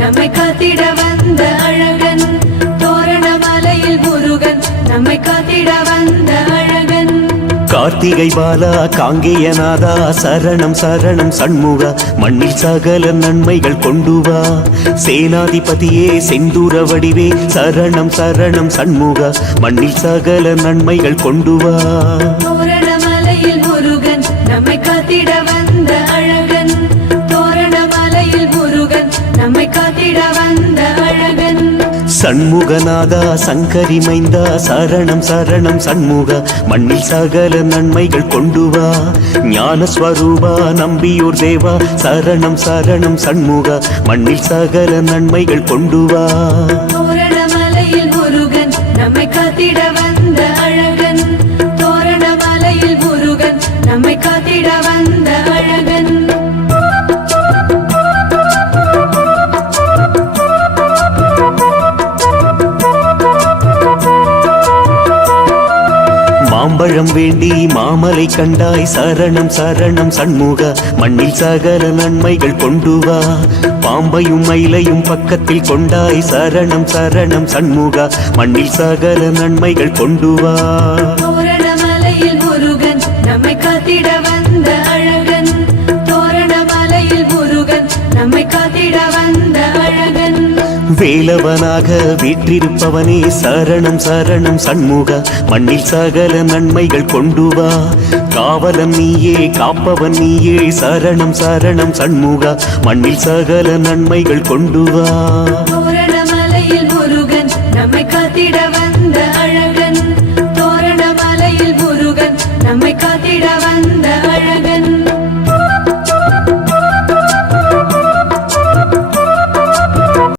நம்மை காத்திட வந்த அழகன், தோரணமலையில் முருகன் நம்மை காத்திட வந்த அழகன். கார்த்திகை பாலா காங்கேயநாதா சரணம் சரணம் சண்முகா, மண்ணில் சகல நன்மைகள் கொண்டு வா. சேனாதிபதியே செந்தூர வடிவே சரணம் சரணம் சண்முகா, மண்ணில் சகல நன்மைகள் கொண்டு வா. தோரணமலையில் முருகன் நம்மை காத்திட வந்த அழகன், தோரணமலையில் முருகன் நம்மை காத்திட வந்த அழகன். சண்முகநாதா சங்கரி மைந்தா சரணம் சரணம் சண்முகா, மண்ணில் சகல நன்மைகள் கொண்டு வா. ஞானஸ்வரூபா நம்பியூர் தேவா சரணம் சரணம் சண்முகா, மண்ணில் சகல நன்மைகள் கொண்டு வா. தோரணமலையில் முருகன் நம்மை காத்திட வந்த அழகன், தோரணமலையில் முருகன் நம்மை காத்திட வந்த அழகன். மாம்பழம் வேண்டி மாமலை கண்டாய் சரணம் சரணம் சண்முகா, மண்ணில் சகல நன்மைகள் கொண்டு வா. பாம்பையும் மயிலையும் பக்கத்தில் கொண்டாய் சரணம் சரணம் சண்முகா, மண்ணில் சகல நன்மைகள் கொண்டு வா. தோரணமலையில் முருகன் நம்மை காத்திட வந்த அழகன், தோரணமலையில் முருகன் நம்மை காத்திட வந்த அழகன். வேலவனாக வீற்றிருப்பவனே சரணம் சரணம் சண்முகா, மண்ணில் சகல நன்மைகள் கொண்டு வா. காவலன் நீயே காப்பவன் நீயே சரணம் சரணம் சண்முகா, மண்ணில் சகல நன்மைகள் கொண்டு வா.